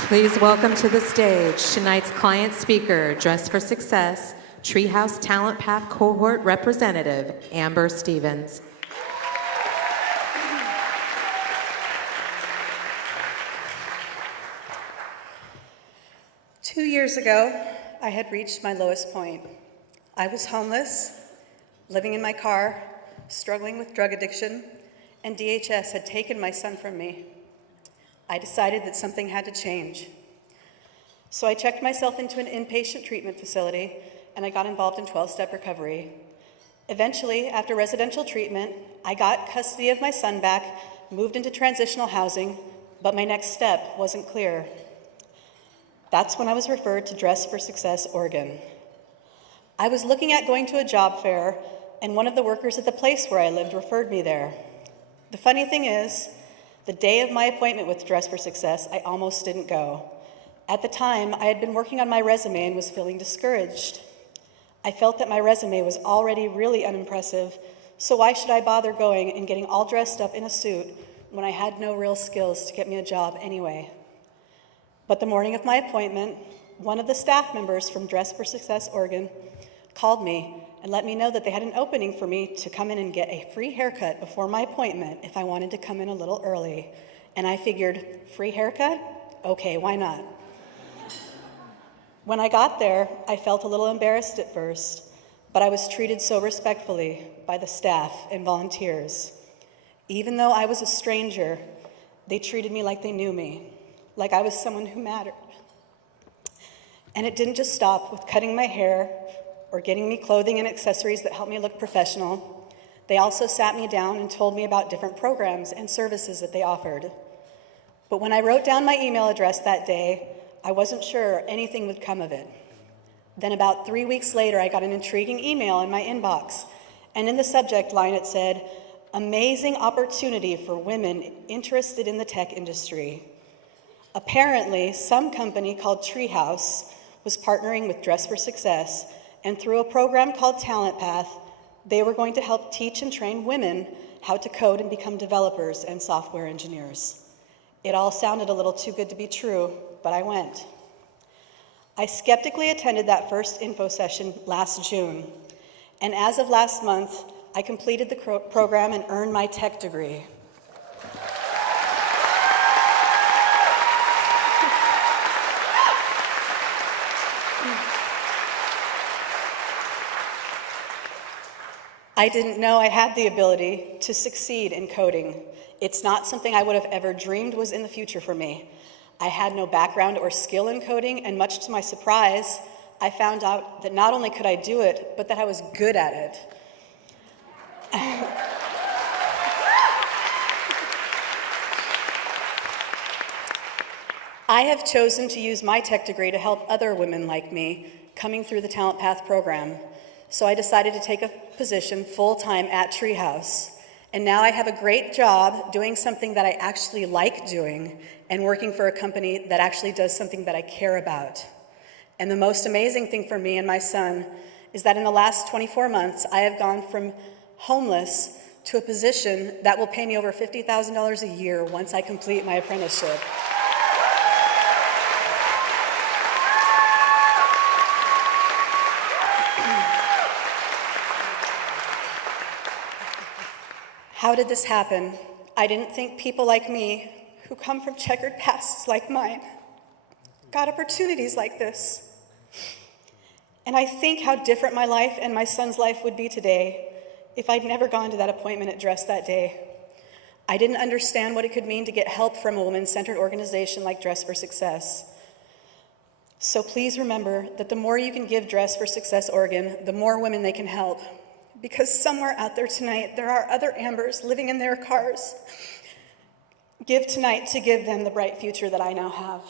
Please welcome to the stage tonight's client speaker, Dress for Success, Treehouse Talent Path Cohort Representative, Amber Stevens. Two years ago, I had reached my lowest point. I was homeless, living in my car, struggling with drug addiction, and DHS had taken my son from me. I decided that something had to change. So I checked myself into an inpatient treatment facility, and I got involved in 12-step recovery. Eventually, after residential treatment, I got custody of my son back, moved into transitional housing, but my next step wasn't clear. That's when I was referred to Dress for Success Oregon. I was looking at going to a job fair, and one of the workers at the place where I lived referred me there. The funny thing is, the day of my appointment with Dress for Success, I almost didn't go. At the time, I had been working on my resume and was feeling discouraged. I felt that my resume was already really unimpressive, so why should I bother going and getting all dressed up in a suit when I had no real skills to get me a job anyway? But the morning of my appointment, one of the staff members from Dress for Success Oregon called me and let me know that they had an opening for me to come in and get a free haircut before my appointment if I wanted to come in a little early. And I figured, free haircut? Okay, why not? When I got there, I felt a little embarrassed at first, but I was treated so respectfully by the staff and volunteers. Even though I was a stranger, they treated me like they knew me, like I was someone who mattered. And it didn't just stop with cutting my hair or getting me clothing and accessories that helped me look professional. They also sat me down and told me about different programs and services that they offered. But when I wrote down my email address that day, I wasn't sure anything would come of it. Then about 3 weeks later, I got an intriguing email in my inbox, and in the subject line it said, "Amazing opportunity for women interested in the tech industry." Apparently, some company called Treehouse was partnering with Dress for Success, and through a program called Talent Path, they were going to help teach and train women how to code and become developers and software engineers. It all sounded a little too good to be true, but I went. I skeptically attended that first info session last June, and as of last month, I completed the program and earned my tech degree. I didn't know I had the ability to succeed in coding. It's not something I would have ever dreamed was in the future for me. I had no background or skill in coding, and much to my surprise, I found out that not only could I do it, but that I was good at it. I have chosen to use my tech degree to help other women like me coming through the Talent Path program. So I decided to take a position full-time at Treehouse. And now I have a great job doing something that I actually like doing and working for a company that actually does something that I care about. And the most amazing thing for me and my son is that in the last 24 months, I have gone from homeless to a position that will pay me over $50,000 a year once I complete my apprenticeship. How did this happen? I didn't think people like me, who come from checkered pasts like mine, got opportunities like this. And I think how different my life and my son's life would be today if I'd never gone to that appointment at Dress that day. I didn't understand what it could mean to get help from a woman-centered organization like Dress for Success. So please remember that the more you can give Dress for Success Oregon, the more women they can help. Because somewhere out there tonight, there are other Ambers living in their cars. Give tonight to give them the bright future that I now have.